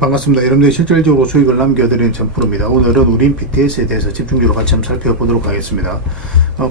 반갑습니다. 여러분들이 실질적으로 수익을 남겨드리는 젠프로입니다. 오늘은 우린 BTS에 대해서 집중적으로 같이 한번 살펴보도록 하겠습니다.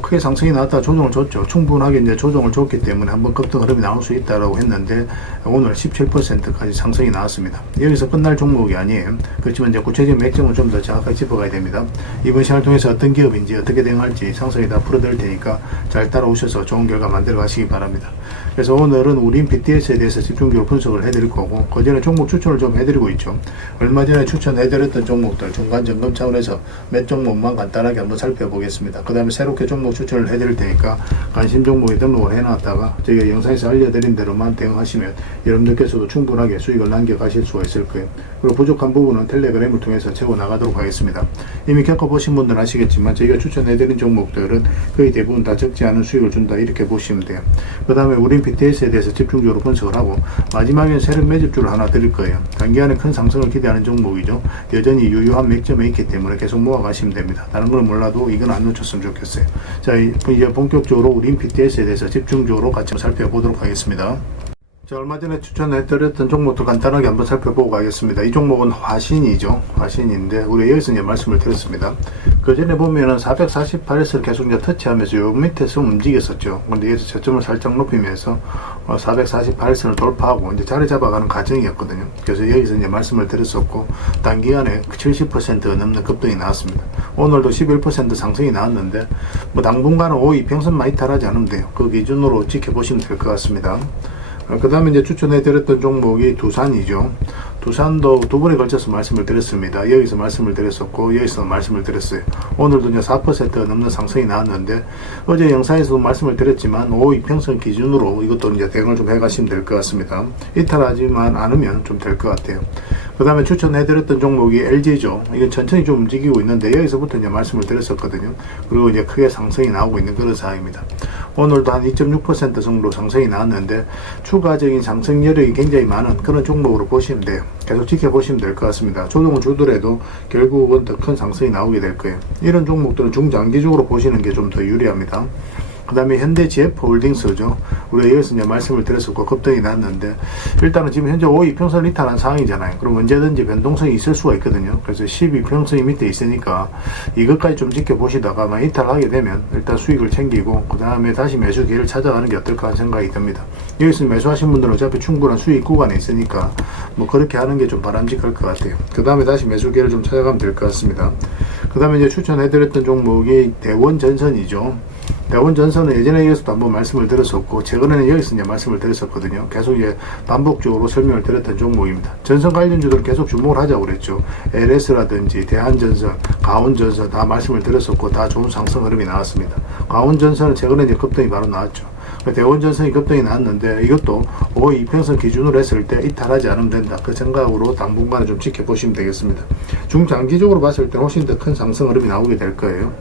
크게 상승이 나왔다 조정을 줬죠. 충분하게 이제 조정을 줬기 때문에 한번 급등 흐름이 나올 수 있다라고 했는데 오늘 17%까지 상승이 나왔습니다. 여기서 끝날 종목이 아니에요. 그렇지만 이제 구체적인 맥점을 좀 더 정확하게 짚어가야 됩니다. 이번 시간을 통해서 어떤 기업인지 어떻게 대응할지 상세히 다 풀어드릴 테니까 잘 따라오셔서 좋은 결과 만들어 가시기 바랍니다. 그래서 오늘은 우린 BTS에 대해서 집중적으로 분석을 해드릴 거고, 그 전에 종목 추천을 좀 해드리고 있죠. 얼마 전에 추천해드렸던 종목들 중간 점검 차원에서 몇 종목만 간단하게 한번 살펴보겠습니다. 그 다음에 새롭게 종목 추천을 해드릴 테니까 관심 종목에 등록을 해놨다가 저희가 영상에서 알려드린 대로만 대응하시면 여러분들께서도 충분하게 수익을 남겨가실 수가 있을 거예요. 그리고 부족한 부분은 텔레그램을 통해서 채워나가도록 하겠습니다. 이미 겪어보신 분들은 아시겠지만 저희가 추천해드린 종목들은 거의 대부분 다 적지 않은 수익을 준다, 이렇게 보시면 돼요. 그 다음에 우린 BTS에 대해서 집중적으로 분석을 하고, 마지막엔 세력 매집주를 하나 드릴 거예요. 단기간에 큰 상승을 기대하는 종목이죠. 여전히 유효한 맥점에 있기 때문에 계속 모아가시면 됩니다. 다른 걸 몰라도 이건 안 놓쳤으면 좋겠어요. 자, 이제 본격적으로 우린 BTS에 대해서 집중적으로 같이 살펴보도록 하겠습니다. 자, 얼마 전에 추천해드렸던 종목도 간단하게 한번 살펴보고 가겠습니다. 이 종목은 화신이죠. 화신인데, 우리 여기서 이제 말씀을 드렸습니다. 그 전에 보면은 448S를 계속 이제 터치하면서 요 밑에서 움직였었죠. 근데 여기서 저점을 살짝 높이면서 448S를 돌파하고 이제 자리 잡아가는 과정이었거든요. 그래서 여기서 이제 말씀을 드렸었고, 단기간에 70% 넘는 급등이 나왔습니다. 오늘도 11% 상승이 나왔는데, 뭐 당분간은 5이평선만 이탈하지 않으면 돼요. 그 기준으로 지켜보시면 될 것 같습니다. 그 다음에 이제 추천해드렸던 종목이 두산이죠. 두산도 두 번에 걸쳐서 말씀을 드렸습니다. 여기서 말씀을 드렸었고, 여기서 말씀을 드렸어요. 오늘도 이제 4% 넘는 상승이 나왔는데, 어제 영상에서도 말씀을 드렸지만, 5이평선 기준으로 이것도 이제 대응을 좀 해가시면 될 것 같습니다. 이탈하지만 않으면 좀 될 것 같아요. 그 다음에 추천해드렸던 종목이 LG죠. 이건 천천히 좀 움직이고 있는데, 여기서부터 이제 말씀을 드렸었거든요. 그리고 이제 크게 상승이 나오고 있는 그런 상황입니다. 오늘도 한 2.6% 정도 상승이 나왔는데, 추가적인 상승 여력이 굉장히 많은 그런 종목으로 보시면 돼요. 계속 지켜보시면 될 것 같습니다. 조정을 주더라도 결국은 더 큰 상승이 나오게 될 거예요. 이런 종목들은 중장기적으로 보시는 게 좀 더 유리합니다. 그 다음에 현대 GF홀딩스죠. 우리가 여기서 이제 말씀을 드렸었고, 급등이 났는데, 일단은 지금 현재 5이평선 이탈한 상황이잖아요. 그럼 언제든지 변동성이 있을 수가 있거든요. 그래서 12평선이 밑에 있으니까 이것까지 좀 지켜보시다가 만 이탈하게 되면 일단 수익을 챙기고, 그 다음에 다시 매수 기회를 찾아가는 게 어떨까 하는 생각이 듭니다. 여기서 매수하신 분들은 어차피 충분한 수익 구간에 있으니까 뭐 그렇게 하는 게 좀 바람직할 것 같아요. 그 다음에 다시 매수 기회를 좀 찾아가면 될 것 같습니다. 그 다음에 이제 추천해드렸던 종목이 대원전선이죠. 대원전선은 예전에 여기서도 한번 말씀을 드렸었고, 최근에는 여기서 이제 말씀을 드렸었거든요. 계속 이제 반복적으로 설명을 드렸던 종목입니다. 전선 관련주들은 계속 주목을 하자고 그랬죠. LS라든지 대한전선, 가온전선 다 말씀을 드렸었고, 다 좋은 상승 흐름이 나왔습니다. 가온전선은 최근에 이제 급등이 바로 나왔죠. 대원전선이 급등이 나왔는데, 이것도 5이평선 기준으로 했을 때 이탈하지 않으면 된다, 그 생각으로 당분간은 좀 지켜보시면 되겠습니다. 중장기적으로 봤을 때 훨씬 더 큰 상승 흐름이 나오게 될 거예요.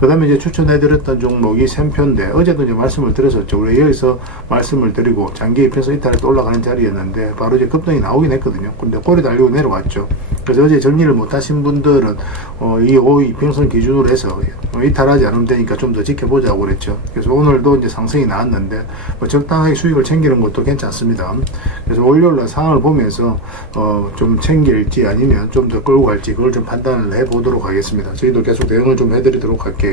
그 다음에 이제 추천해드렸던 종목이 샘표인데, 어제도 이제 말씀을 드렸었죠. 우리 여기서 말씀을 드리고 장기 입혀서 이탈해서 올라가는 자리였는데, 바로 이제 급등이 나오긴 했거든요. 근데 꼬리 달리고 내려왔죠. 그래서 어제 정리를 못하신 분들은 이 5이평선 기준으로 해서 이탈하지 않으면 되니까 좀 더 지켜보자고 그랬죠. 그래서 오늘도 이제 상승이 나왔는데, 뭐 적당하게 수익을 챙기는 것도 괜찮습니다. 그래서 월요일날 상황을 보면서 좀 챙길지 아니면 좀 더 끌고 갈지, 그걸 좀 판단을 해보도록 하겠습니다. 저희도 계속 대응을 좀 해드리도록 할게요.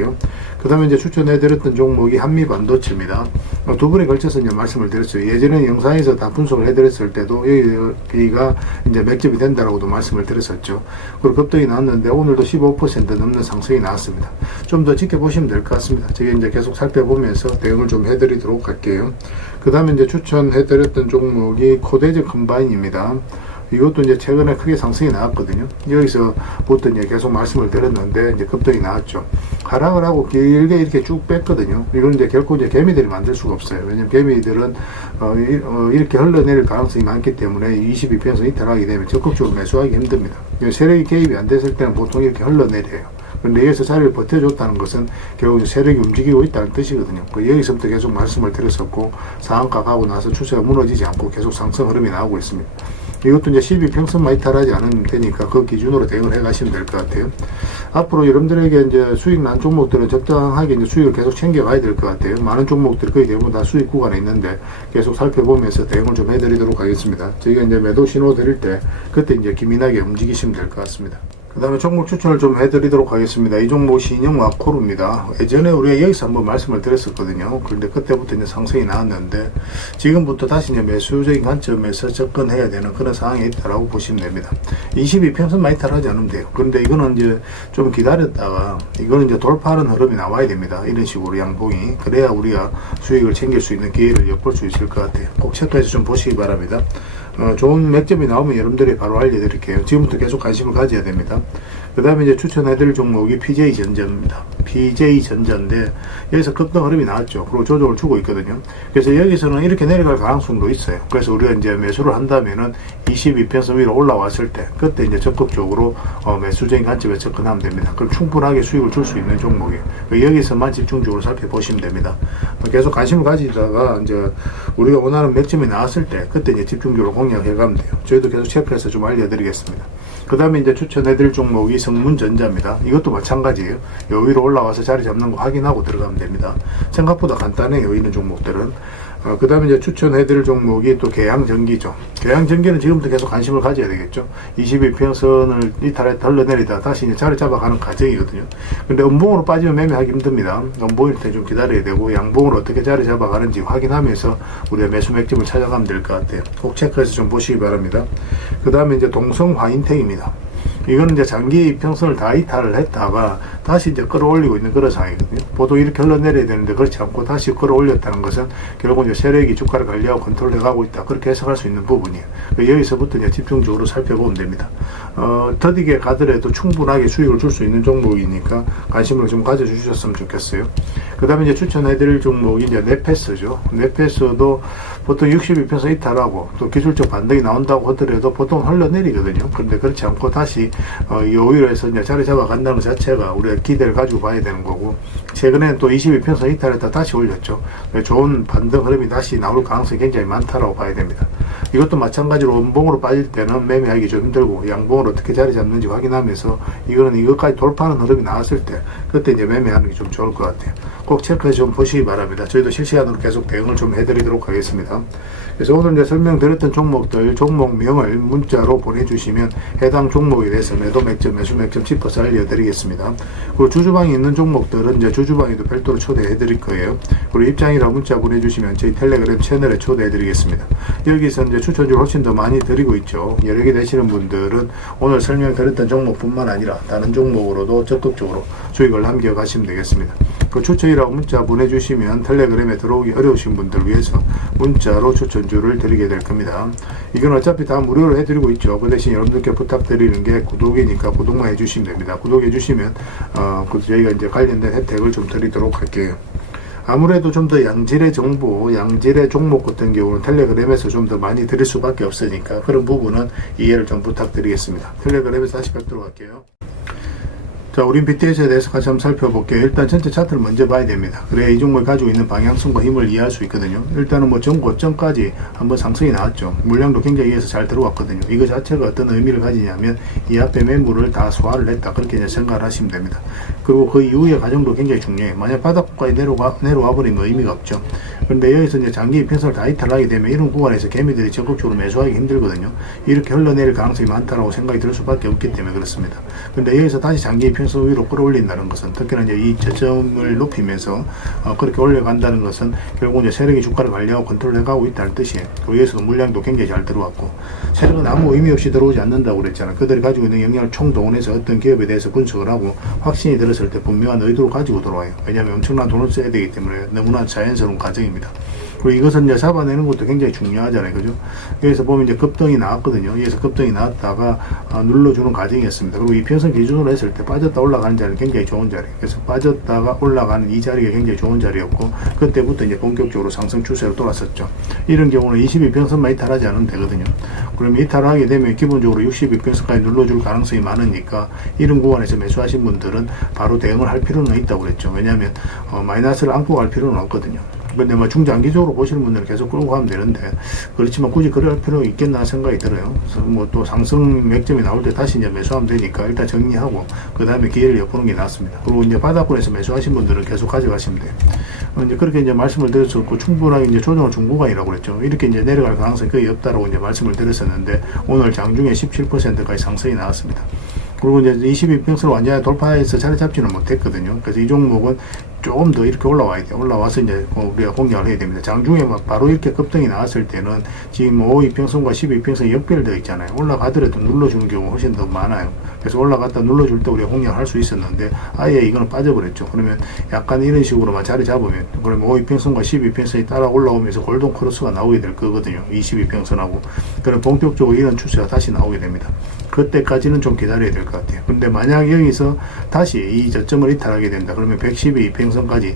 그 다음에 이제 추천해드렸던 종목이 한미반도체입니다. 두 번에 걸쳐서 이제 말씀을 드렸어요. 예전에 영상에서 다 분석을 해드렸을 때도 여기가 이제 맥집이 된다라고도 말씀을 드렸었죠. 그리고 급등이 나왔는데, 오늘도 15% 넘는 상승이 나왔습니다. 좀 더 지켜보시면 될 것 같습니다. 제가 이제 계속 살펴보면서 대응을 좀 해드리도록 할게요. 그 다음에 이제 추천해드렸던 종목이 코데즈 컴바인입니다. 이것도 이제 최근에 크게 상승이 나왔거든요. 여기서부터 이제 계속 말씀을 드렸는데, 이제 급등이 나왔죠. 하락을 하고 길게 이렇게 쭉 뺐거든요. 이건 이제 결코 이제 개미들이 만들 수가 없어요. 왜냐면 개미들은 이렇게 흘러내릴 가능성이 많기 때문에 22평선 이탈하게 되면 적극적으로 매수하기 힘듭니다. 세력이 개입이 안 됐을 때는 보통 이렇게 흘러내려요. 근데 여기서 자리를 버텨줬다는 것은 결국 세력이 움직이고 있다는 뜻이거든요. 여기서부터 계속 말씀을 드렸었고, 상한가 가고 나서 추세가 무너지지 않고 계속 상승 흐름이 나오고 있습니다. 이것도 이제 12평선만 이탈하지 않으면 되니까 그 기준으로 대응을 해 가시면 될 것 같아요. 앞으로 여러분들에게 이제 수익 난 종목들은 적당하게 이제 수익을 계속 챙겨가야 될 것 같아요. 많은 종목들이 거의 대부분 다 수익 구간에 있는데 계속 살펴보면서 대응을 좀 해드리도록 하겠습니다. 저희가 이제 매도 신호 드릴 때 그때 이제 기민하게 움직이시면 될 것 같습니다. 그 다음에 종목 추천을 좀 해드리도록 하겠습니다. 이 종목 신영화 코르입니다. 예전에 우리가 여기서 한번 말씀을 드렸었거든요. 그런데 그때부터 이제 상승이 나왔는데 지금부터 다시 이제 매수적인 관점에서 접근해야 되는 그런 상황이 있다라고 보시면 됩니다. 22평선만 이탈하지 않으면 돼요. 그런데 이거는 이제 좀 기다렸다가 이거는 이제 돌파하는 흐름이 나와야 됩니다. 이런 식으로 양봉이. 그래야 우리가 수익을 챙길 수 있는 기회를 엿볼 수 있을 것 같아요. 꼭 체크해서 좀 보시기 바랍니다. 좋은 맥점이 나오면 여러분들이 바로 알려드릴게요. 지금부터 계속 관심을 가져야 됩니다. 그 다음에 이제 추천해드릴 종목이 PJ전자입니다. PJ전자인데 여기서 급등 흐름이 나왔죠. 그리고 조정을 주고 있거든요. 그래서 여기서는 이렇게 내려갈 가능성도 있어요. 그래서 우리가 이제 매수를 한다면은 22평선 위로 올라왔을 때 그때 이제 적극적으로 매수적인 관점에 접근하면 됩니다. 그럼 충분하게 수익을 줄 수 있는 종목이에요. 여기서만 집중적으로 살펴보시면 됩니다. 계속 관심을 가지다가 이제 우리가 원하는 맥점이 나왔을 때 그때 이제 집중적으로 공략해 가면 돼요. 저희도 계속 체크해서 좀 알려드리겠습니다. 그 다음에 이제 추천해드릴 종목이 성문전자입니다. 이것도 마찬가지예요. 요 위로 올라와서 자리 잡는 거 확인하고 들어가면 됩니다. 생각보다 간단해요. 이런 종목들은. 그 다음에 이제 추천해드릴 종목이 또 계양전기죠. 계양전기는 지금부터 계속 관심을 가져야 되겠죠. 22평선을 이탈했다 흘러내리다 다시 이제 자리 잡아가는 과정이거든요. 근데 음봉으로 빠지면 매매하기 힘듭니다. 음봉일 때 좀 기다려야 되고 양봉으로 어떻게 자리 잡아가는지 확인하면서 우리가 매수 맥점을 찾아가면 될 것 같아요. 꼭 체크해서 좀 보시기 바랍니다. 그 다음에 이제 동성화인텍입니다. 이거는 이제 장기 이평선을 다 이탈을 했다가 다시 이제 끌어올리고 있는 그런 상황이거든요. 보통 이렇게 흘러내려야 되는데 그렇지 않고 다시 끌어올렸다는 것은 결국 이제 세력이 주가를 관리하고 컨트롤해 가고 있다. 그렇게 해석할 수 있는 부분이에요. 여기서부터 이제 집중적으로 살펴보면 됩니다. 더디게 가더라도 충분하게 수익을 줄 수 있는 종목이니까 관심을 좀 가져주셨으면 좋겠어요. 그 다음에 이제 추천해드릴 종목이 이제 네페스죠. 네페스도 보통 62평선 이탈하고 또 기술적 반등이 나온다고 하더라도 보통 흘러내리거든요. 그런데 그렇지 않고 다시 요위로 해서 이제 자리 잡아간다는 것 자체가 우리가 기대를 가지고 봐야 되는 거고, 최근에는 또 22평선 이탈했다 다시 올렸죠. 좋은 반등 흐름이 다시 나올 가능성이 굉장히 많다라고 봐야 됩니다. 이것도 마찬가지로 음봉으로 빠질 때는 매매하기 좀 힘들고 양봉을 어떻게 자리 잡는지 확인하면서 이거는 이것까지 돌파하는 흐름이 나왔을 때 그때 이제 매매하는 게 좀 좋을 것 같아요. 꼭 체크해서 좀 보시기 바랍니다. 저희도 실시간으로 계속 대응을 좀 해드리도록 하겠습니다. 그래서 오늘 이제 설명드렸던 종목들 종목명을 문자로 보내주시면 해당 종목에 대해서 매도 맥점, 매수 맥점 짚어서 알려드리겠습니다. 그리고 주주방이 있는 종목들은 이제 주주방에도 별도로 초대해드릴 거예요. 그리고 입장이라고 문자 보내주시면 저희 텔레그램 채널에 초대해드리겠습니다. 여기서 이제 추천주를 훨씬 더 많이 드리고 있죠. 여러 개 되시는 분들은 오늘 설명드렸던 종목뿐만 아니라 다른 종목으로도 적극적으로 수익을 남겨가시면 되겠습니다. 그 추천이라고 문자 보내주시면 텔레그램에 들어오기 어려우신 분들 위해서 문자로 추천주를 드리게 될 겁니다. 이건 어차피 다 무료로 해드리고 있죠. 그 대신 여러분들께 부탁드리는 게 구독이니까 구독만 해주시면 됩니다. 구독해주시면 저희가 이제 관련된 혜택을 좀 드리도록 할게요. 아무래도 좀 더 양질의 정보, 양질의 종목 같은 경우는 텔레그램에서 좀 더 많이 드릴 수밖에 없으니까 그런 부분은 이해를 좀 부탁드리겠습니다. 텔레그램에서 다시 뵙도록 할게요. 자, 우린 BTS에 대해서 같이 한번 살펴볼게요. 일단 전체 차트를 먼저 봐야 됩니다. 그래야 이 종목이 가지고 있는 방향성과 힘을 이해할 수 있거든요. 일단은 뭐 전고점까지 한번 상승이 나왔죠. 물량도 굉장히 위에서 잘 들어왔거든요. 이거 자체가 어떤 의미를 가지냐면 이 앞에 매물을 다 소화를 했다. 그렇게 이제 생각을 하시면 됩니다. 그리고 그 이후의 과정도 굉장히 중요해요. 만약 바닥까지 내려와 버리면 의미가 없죠. 그런데 여기서 이제 장기 이평선을 다 이탈하게 되면 이런 구간에서 개미들이 적극적으로 매수하기 힘들거든요. 이렇게 흘러내릴 가능성이 많다라고 생각이 들 수밖에 없기 때문에 그렇습니다. 그런데 여기서 다시 장기 이평선 위로 끌어올린다는 것은, 특히나 이제 이 저점을 높이면서 그렇게 올려간다는 것은 결국 이제 세력이 주가를 관리하고 컨트롤해가고 있다는 뜻이에요. 여기서도 물량도 굉장히 잘 들어왔고, 세력은 아무 의미 없이 들어오지 않는다고 그랬잖아요. 그들이 가지고 있는 영향을 총동원해서 어떤 기업에 대해서 분석을 하고 확신이 들었을 때 분명한 의도를 가지고 들어와요. 왜냐하면 엄청난 돈을 써야 되기 때문에 너무나 자연스러운 과정입니다. 그리고 이것은 이제 잡아내는 것도 굉장히 중요하잖아요. 그죠? 여기서 보면 이제 급등이 나왔거든요. 여기서 급등이 나왔다가 눌러주는 과정이었습니다. 그리고 이평선 기준으로 했을 때 빠졌다 올라가는 자리는 굉장히 좋은 자리예요. 그래서 빠졌다가 올라가는 이 자리가 굉장히 좋은 자리였고, 그때부터 이제 본격적으로 상승 추세로 돌았었죠. 이런 경우는 22평선만 이탈하지 않으면 되거든요. 그럼 이탈하게 되면 기본적으로 62평선까지 눌러줄 가능성이 많으니까 이런 구간에서 매수하신 분들은 바로 대응을 할 필요는 있다고 그랬죠. 왜냐하면 마이너스를 안고 갈 필요는 없거든요. 근데 뭐 중장기적으로 보시는 분들은 계속 끌고 가면 되는데, 그렇지만 굳이 그럴 필요가 있겠나 생각이 들어요. 그래서 뭐 또 상승 맥점이 나올 때 다시 이제 매수하면 되니까 일단 정리하고 그 다음에 기회를 엿보는 게 낫습니다. 그리고 이제 바닥권에서 매수하신 분들은 계속 가져가시면 돼요. 이제 그렇게 이제 말씀을 드렸었고, 충분하게 이제 조정을 준 구간이라고 그랬죠. 이렇게 이제 내려갈 가능성이 거의 없다라고 이제 말씀을 드렸었는데, 오늘 장중에 17%까지 상승이 나왔습니다. 그리고 이제 22평선을 완전히 돌파해서 자리 잡지는 못했거든요. 그래서 이 종목은 조금 더 이렇게 올라와야 돼요. 올라와서 이제 우리가 공략을 해야 됩니다. 장중에 막 바로 이렇게 급등이 나왔을 때는 지금 5이평선과 12평선이 역별되어 있잖아요. 올라가더라도 눌러주는 경우가 훨씬 더 많아요. 그래서 올라갔다 눌러줄 때 우리가 공략을 할 수 있었는데, 아예 이거는 빠져버렸죠. 그러면 약간 이런 식으로만 자리 잡으면, 그러면 5이평선과 12평선이 따라 올라오면서 골든 크로스가 나오게 될 거거든요. 22평선하고. 그럼 본격적으로 이런 추세가 다시 나오게 됩니다. 그때까지는 좀 기다려야 될 것 같아요. 근데 만약 여기서 다시 이 저점을 이탈하게 된다, 그러면 112평선까지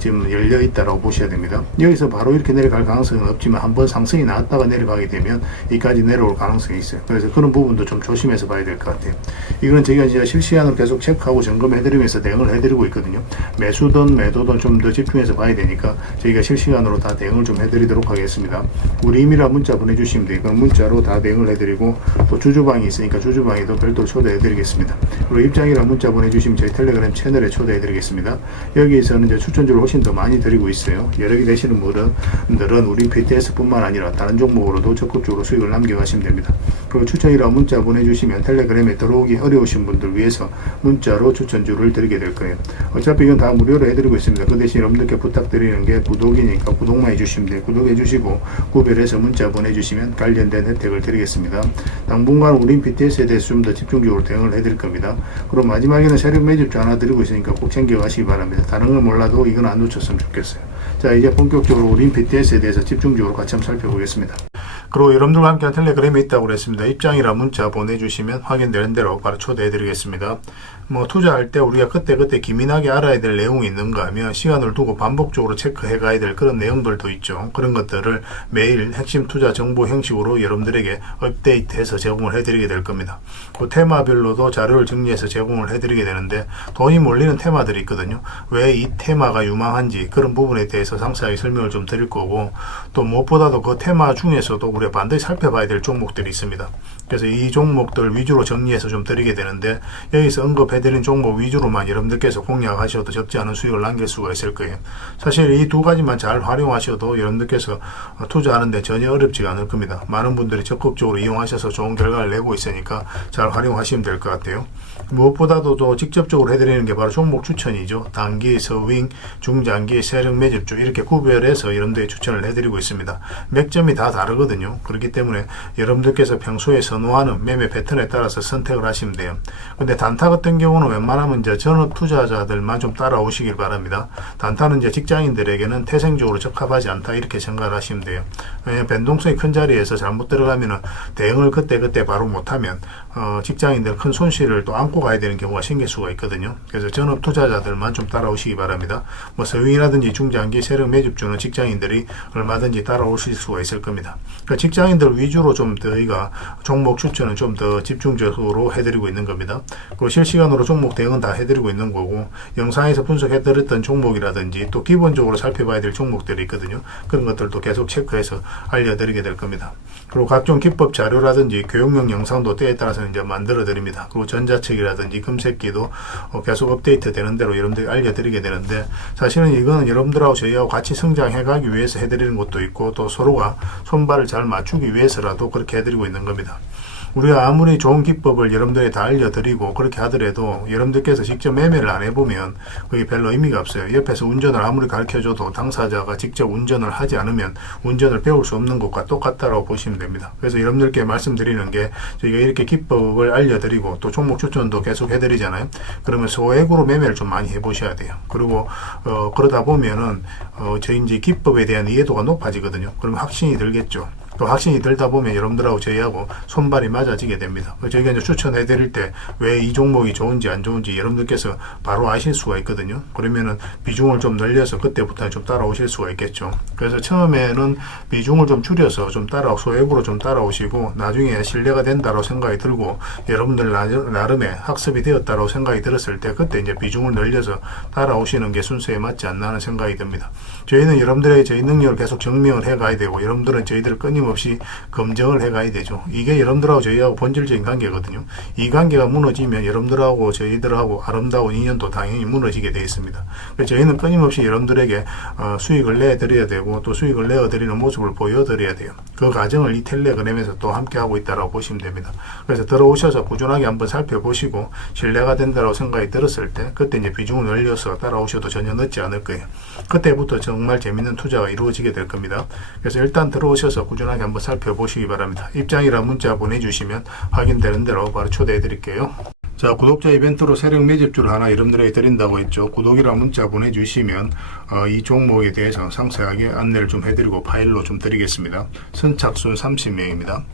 지금 열려 있다라고 보셔야 됩니다. 여기서 바로 이렇게 내려갈 가능성은 없지만 한번 상승이 나왔다가 내려가게 되면 이까지 내려올 가능성이 있어요. 그래서 그런 부분도 좀 조심해서 봐야 될 것 같아요. 이거는 저희가 이제 실시간으로 계속 체크하고 점검해드리면서 대응을 해드리고 있거든요. 매수든 매도든 좀 더 집중해서 봐야 되니까 저희가 실시간으로 다 대응을 좀 해드리도록 하겠습니다. 우리 임의라 문자 보내주시면 돼요. 그럼 문자로 다 대응을 해드리고, 또 주주방이 있으니까 주주방에도 별도로 초대해드리겠습니다. 그리고 입장이라 문자 보내주시면 저희 텔레그램 채널에 초대해드리겠습니다. 여기에서는 이제 추천주를 훨씬 더 많이 드리고 있어요. 여러 개 되시는 분들은 우리 PTS뿐만 아니라 다른 종목으로도 적극적으로 수익을 남겨가시면 됩니다. 그리고 추천이라 문자 보내주시면 텔레그램에 들어오기 어려우신 분들 위해서 문자로 추천주를 드리게 될 거예요. 어차피 이건 다 무료로 해드리고 있습니다. 그 대신 여러분들께 부탁드리는 게 구독이니까 구독만 해주시면 돼요. 구독해주시고 구별해서 문자 보내주시면 관련된 혜택을 드리겠습니다. 당분간 우린 PTS에 대해서 좀 더 집중적으로 대응을 해드릴 겁니다. 그럼 마지막에는 세력 매집주 하나 드리고 있으니까 꼭 챙겨가시기 바랍니다. 다른 건 몰라도 이건 안 놓쳤으면 좋겠어요. 자, 이제 본격적으로 우린 PTS에 대해서 집중적으로 같이 한번 살펴보겠습니다. 그리고 여러분들과 함께 텔레그램에 있다고 그랬습니다. 입장이라 문자 보내주시면 확인되는 대로 바로 초대해드리겠습니다. 뭐 투자할 때 우리가 그때그때 기민하게 알아야 될 내용이 있는가 하면 시간을 두고 반복적으로 체크해 가야 될 그런 내용들도 있죠. 그런 것들을 매일 핵심 투자 정보 형식으로 여러분들에게 업데이트해서 제공을 해드리게 될 겁니다. 그 테마별로도 자료를 정리해서 제공을 해드리게 되는데, 돈이 몰리는 테마들이 있거든요. 왜 이 테마가 유망한지 그런 부분에 대해서 상세하게 설명을 좀 드릴 거고, 또 무엇보다도 그 테마 중에서도 우리가 반드시 살펴봐야 될 종목들이 있습니다. 그래서 이 종목들 위주로 정리해서 좀 드리게 되는데, 여기서 언급해드린 종목 위주로만 여러분들께서 공략하셔도 적지 않은 수익을 남길 수가 있을 거예요. 사실 이 두 가지만 잘 활용하셔도 여러분들께서 투자하는데 전혀 어렵지가 않을 겁니다. 많은 분들이 적극적으로 이용하셔서 좋은 결과를 내고 있으니까 잘 활용하시면 될 것 같아요. 무엇보다도 또 직접적으로 해드리는 게 바로 종목 추천이죠. 단기, 서윙, 중장기, 세력 매집주 이렇게 구별해서 여러분들이 추천을 해드리고 있습니다. 맥점이 다 다르거든요. 그렇기 때문에 여러분들께서 평소에 선호하는 매매 패턴에 따라서 선택을 하시면 돼요. 근데 단타 같은 경우는 웬만하면 이제 전업 투자자들만 좀 따라오시길 바랍니다. 단타는 이제 직장인들에게는 태생적으로 적합하지 않다 이렇게 생각을 하시면 돼요. 왜냐하면 변동성이 큰 자리에서 잘못 들어가면은 대응을 그때 바로 못하면 직장인들 큰 손실을 또 안고 가야 되는 경우가 생길 수가 있거든요. 그래서 전업 투자자들만 좀 따라오시기 바랍니다. 뭐 서윙이라든지 중장기 세력 매집주는 직장인들이 얼마든지 따라오실 수가 있을 겁니다. 그러니까 직장인들 위주로 좀 저희가 종목 추천은 좀 더 집중적으로 해드리고 있는 겁니다. 그리고 실시간으로 종목 대응은 다 해드리고 있는 거고, 영상에서 분석해드렸던 종목이라든지 또 기본적으로 살펴봐야 될 종목들이 있거든요. 그런 것들도 계속 체크해서 알려드리게 될 겁니다. 그리고 각종 기법 자료라든지 교육용 영상도 때에 따라서는 이제 만들어 드립니다. 그리고 전자책이라든지 금색기도 계속 업데이트 되는 대로 여러분들이 알려드리게 되는데, 사실은 이거는 여러분들하고 저희하고 같이 성장해 가기 위해서 해드리는 것도 있고, 또 서로가 손발을 잘 맞추기 위해서라도 그렇게 해드리고 있는 겁니다. 우리가 아무리 좋은 기법을 여러분들이 다 알려드리고 그렇게 하더라도 여러분들께서 직접 매매를 안 해보면 그게 별로 의미가 없어요. 옆에서 운전을 아무리 가르쳐줘도 당사자가 직접 운전을 하지 않으면 운전을 배울 수 없는 것과 똑같다고 보시면 됩니다. 그래서 여러분들께 말씀드리는 게, 저희가 이렇게 기법을 알려드리고 또 종목 추천도 계속 해드리잖아요. 그러면 소액으로 매매를 좀 많이 해보셔야 돼요. 그리고 그러다 보면은 저희 이제 기법에 대한 이해도가 높아지거든요. 그러면 확신이 들겠죠. 또 확신이 들다 보면 여러분들하고 저희하고 손발이 맞아지게 됩니다. 저희가 이제 추천해 드릴 때 왜 이 종목이 좋은지 안 좋은지 여러분들께서 바로 아실 수가 있거든요. 그러면은 비중을 좀 늘려서 그때부터 좀 따라오실 수가 있겠죠. 그래서 처음에는 비중을 좀 줄여서 좀 소액으로 좀 따라오시고 나중에 신뢰가 된다고 생각이 들고 여러분들 나름의 학습이 되었다고 생각이 들었을 때 그때 이제 비중을 늘려서 따라오시는 게 순서에 맞지 않나 하는 생각이 듭니다. 저희는 여러분들에게 저희 능력을 계속 증명을 해 가야 되고 여러분들은 저희들을 끊임없이 검증을 해 가야 되죠. 이게 여러분들하고 저희하고 본질적인 관계거든요. 이 관계가 무너지면 여러분들하고 저희들하고 아름다운 인연도 당연히 무너지게 되어 있습니다. 그래서 저희는 끊임없이 여러분들에게 수익을 내드려야 되고 또 수익을 내어드리는 모습을 보여드려야 돼요. 그 과정을 이 텔레그램에서 또 함께 하고 있다고 보시면 됩니다. 그래서 들어오셔서 꾸준하게 한번 살펴보시고 신뢰가 된다고 생각이 들었을 때 그때 이제 비중을 늘려서 따라오셔도 전혀 늦지 않을 거예요. 그때부터 정말 재밌는 투자가 이루어지게 될 겁니다. 그래서 일단 들어오셔서 꾸준하게 한번 살펴보시기 바랍니다. 입장이란 문자 보내주시면 확인되는 대로 바로 초대해 드릴게요. 자, 구독자 이벤트로 세력 매집주를 하나 여러분들에게 드린다고 했죠. 구독이란 문자 보내주시면 이 종목에 대해서 상세하게 안내를 좀 해드리고 파일로 좀 드리겠습니다. 선착순 30명입니다.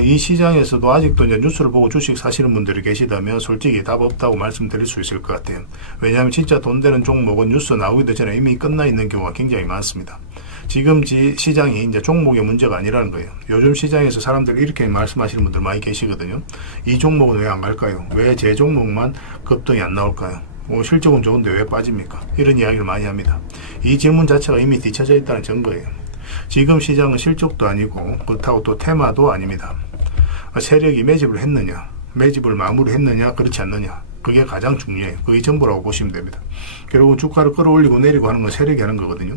이 시장에서도 아직도 이제 뉴스를 보고 주식 사시는 분들이 계시다면 솔직히 답 없다고 말씀드릴 수 있을 것 같아요. 왜냐하면 진짜 돈 되는 종목은 뉴스 나오기도 전에 이미 끝나 있는 경우가 굉장히 많습니다. 지금 시장이 이제 종목의 문제가 아니라는 거예요. 요즘 시장에서 사람들이 이렇게 말씀하시는 분들 많이 계시거든요. 이 종목은 왜 안 갈까요? 왜 제 종목만 급등이 안 나올까요? 실적은 좋은데 왜 빠집니까? 이런 이야기를 많이 합니다. 이 질문 자체가 이미 뒤쳐져 있다는 증거예요. 지금 시장은 실적도 아니고 그렇다고 또 테마도 아닙니다. 세력이 매집을 했느냐, 매집을 마무리했느냐, 그렇지 않느냐, 그게 가장 중요해요. 그게 전부라고 보시면 됩니다. 결국은 주가를 끌어올리고 내리고 하는 건 세력이 하는 거거든요.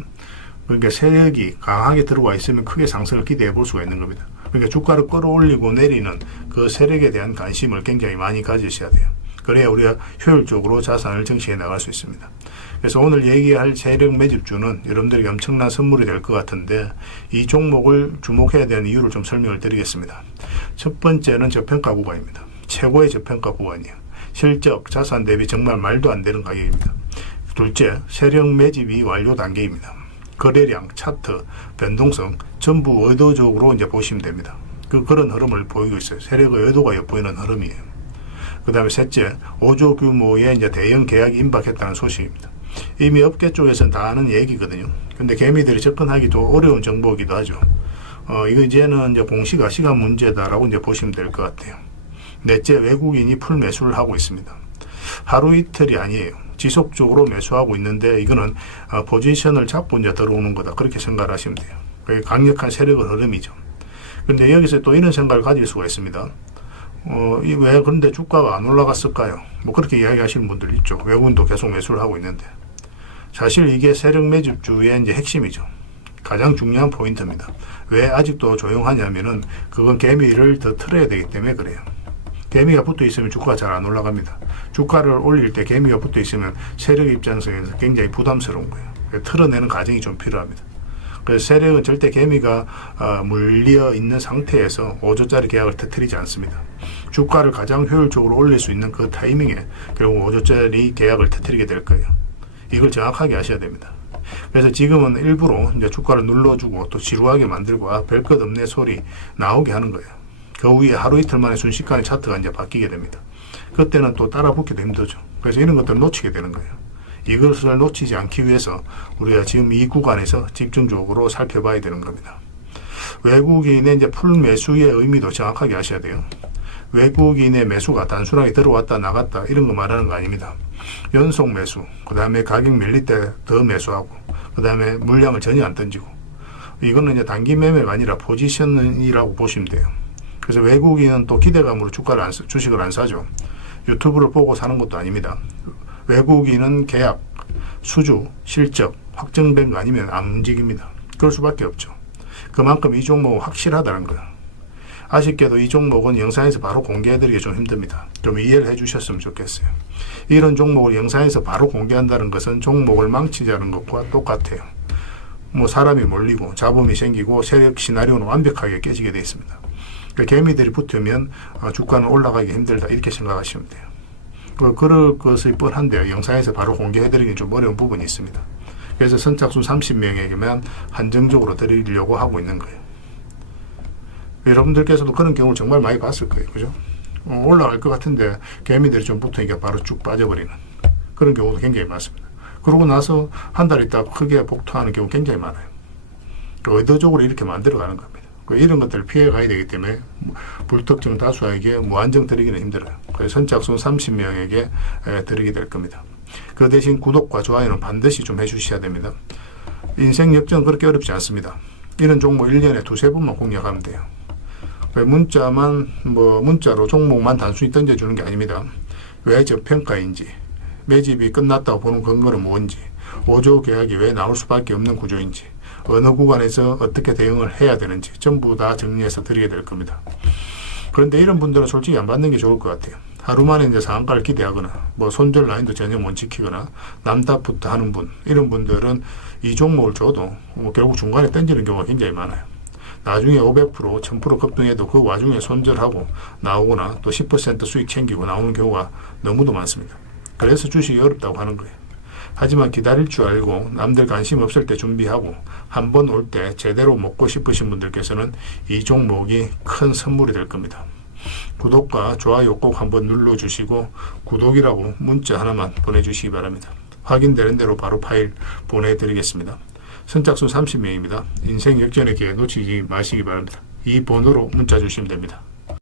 그러니까 세력이 강하게 들어와 있으면 크게 상승을 기대해 볼 수가 있는 겁니다. 그러니까 주가를 끌어올리고 내리는 그 세력에 대한 관심을 굉장히 많이 가지셔야 돼요. 그래야 우리가 효율적으로 자산을 증식해 나갈 수 있습니다. 그래서 오늘 얘기할 세력 매집주는 여러분들에게 엄청난 선물이 될 것 같은데 이 종목을 주목해야 되는 이유를 좀 설명을 드리겠습니다. 첫 번째는 저평가 구간입니다. 최고의 저평가 구간이에요. 실적, 자산 대비 정말 말도 안 되는 가격입니다. 둘째, 세력 매집이 완료 단계입니다. 거래량, 차트, 변동성 전부 의도적으로 이제 보시면 됩니다. 그런 흐름을 보이고 있어요. 세력의 의도가 엿보이는 흐름이에요. 그 다음에 셋째, 5조 규모의 이제 대형 계약이 임박했다는 소식입니다. 이미 업계 쪽에서는 다 아는 얘기거든요. 근데 개미들이 접근하기 좀 어려운 정보이기도 하죠. 이거 이제는 이제 공시가 시간 문제다라고 이제 보시면 될 것 같아요. 넷째, 외국인이 풀 매수를 하고 있습니다. 하루 이틀이 아니에요. 지속적으로 매수하고 있는데 이거는 포지션을 잡고 이제 들어오는 거다. 그렇게 생각을 하시면 돼요. 그게 강력한 세력의 흐름이죠. 그런데 여기서 또 이런 생각을 가질 수가 있습니다. 왜 그런데 주가가 안 올라갔을까요? 뭐 그렇게 이야기하시는 분들 있죠. 외국인도 계속 매수를 하고 있는데 사실 이게 세력 매집주의 이제 핵심이죠. 가장 중요한 포인트입니다. 왜 아직도 조용하냐면은 그건 개미를 더 틀어야 되기 때문에 그래요. 개미가 붙어 있으면 주가가 잘 안 올라갑니다. 주가를 올릴 때 개미가 붙어 있으면 세력 입장에서 굉장히 부담스러운 거예요. 틀어내는 과정이 좀 필요합니다. 그래서 세력은 절대 개미가 물려 있는 상태에서 5조짜리 계약을 터뜨리지 않습니다. 주가를 가장 효율적으로 올릴 수 있는 그 타이밍에 결국 5조짜리 계약을 터뜨리게 될 거예요. 이걸 정확하게 아셔야 됩니다. 그래서 지금은 일부러 이제 주가를 눌러주고 또 지루하게 만들고 별 것 없네 소리 나오게 하는 거예요. 그 후에 하루 이틀 만에 순식간에 차트가 이제 바뀌게 됩니다. 그때는 또 따라 붙기도 힘들죠. 그래서 이런 것들을 놓치게 되는 거예요. 이것을 놓치지 않기 위해서 우리가 지금 이 구간에서 집중적으로 살펴봐야 되는 겁니다. 외국인의 이제 풀 매수의 의미도 정확하게 아셔야 돼요. 외국인의 매수가 단순하게 들어왔다 나갔다 이런 거 말하는 거 아닙니다. 연속 매수, 그 다음에 가격 밀릴 때 더 매수하고, 그 다음에 물량을 전혀 안 던지고, 이거는 이제 단기 매매가 아니라 포지션이라고 보시면 돼요. 그래서 외국인은 또 기대감으로 주식을 안 사죠. 유튜브를 보고 사는 것도 아닙니다. 외국인은 계약, 수주, 실적 확정된 거 아니면 안 움직입니다. 그럴 수밖에 없죠. 그만큼 이 종목은 확실하다는 거예요. 아쉽게도 이 종목은 영상에서 바로 공개해드리기 좀 힘듭니다. 좀 이해를 해주셨으면 좋겠어요. 이런 종목을 영상에서 바로 공개한다는 것은 종목을 망치자는 것과 똑같아요. 뭐 사람이 몰리고 잡음이 생기고 세력 시나리오는 완벽하게 깨지게 되어 있습니다. 개미들이 붙으면 주가는 올라가기 힘들다 이렇게 생각하시면 돼요. 그럴 것이 뻔한데요. 영상에서 바로 공개해드리기 좀 어려운 부분이 있습니다. 그래서 선착순 30명에게만 한정적으로 드리려고 하고 있는 거예요. 여러분들께서도 그런 경우를 정말 많이 봤을 거예요. 그죠? 올라갈 것 같은데 개미들이 좀 붙으니까 바로 쭉 빠져버리는 그런 경우도 굉장히 많습니다. 그러고 나서 한 달 있다가 크게 복토하는 경우 굉장히 많아요. 의도적으로 이렇게 만들어가는 겁니다. 이런 것들을 피해 가야 되기 때문에 불특정 다수에게 무한정 드리기는 힘들어요. 그래서 선착순 30명에게 드리게 될 겁니다. 그 대신 구독과 좋아요는 반드시 좀 해주셔야 됩니다. 인생 역전은 그렇게 어렵지 않습니다. 이런 종목 1년에 두세 번만 공략하면 돼요. 문자로 종목만 단순히 던져주는 게 아닙니다. 왜 저평가인지, 매집이 끝났다고 보는 근거는 뭔지, 5조 계약이 왜 나올 수밖에 없는 구조인지, 어느 구간에서 어떻게 대응을 해야 되는지 전부 다 정리해서 드리게 될 겁니다. 그런데 이런 분들은 솔직히 안 받는 게 좋을 것 같아요. 하루 만에 이제 상한가를 기대하거나 손절 라인도 전혀 못 지키거나 남탓부터 하는 분, 이런 분들은 이 종목을 줘도 결국 중간에 던지는 경우가 굉장히 많아요. 나중에 500%, 1000% 급등해도 그 와중에 손절하고 나오거나 또 10% 수익 챙기고 나오는 경우가 너무도 많습니다. 그래서 주식이 어렵다고 하는 거예요. 하지만 기다릴 줄 알고 남들 관심 없을 때 준비하고 한 번 올 때 제대로 먹고 싶으신 분들께서는 이 종목이 큰 선물이 될 겁니다. 구독과 좋아요 꼭 한번 눌러주시고 구독이라고 문자 하나만 보내주시기 바랍니다. 확인되는 대로 바로 파일 보내드리겠습니다. 선착순 30명입니다. 인생 역전의 기회 놓치지 마시기 바랍니다. 이 번호로 문자 주시면 됩니다.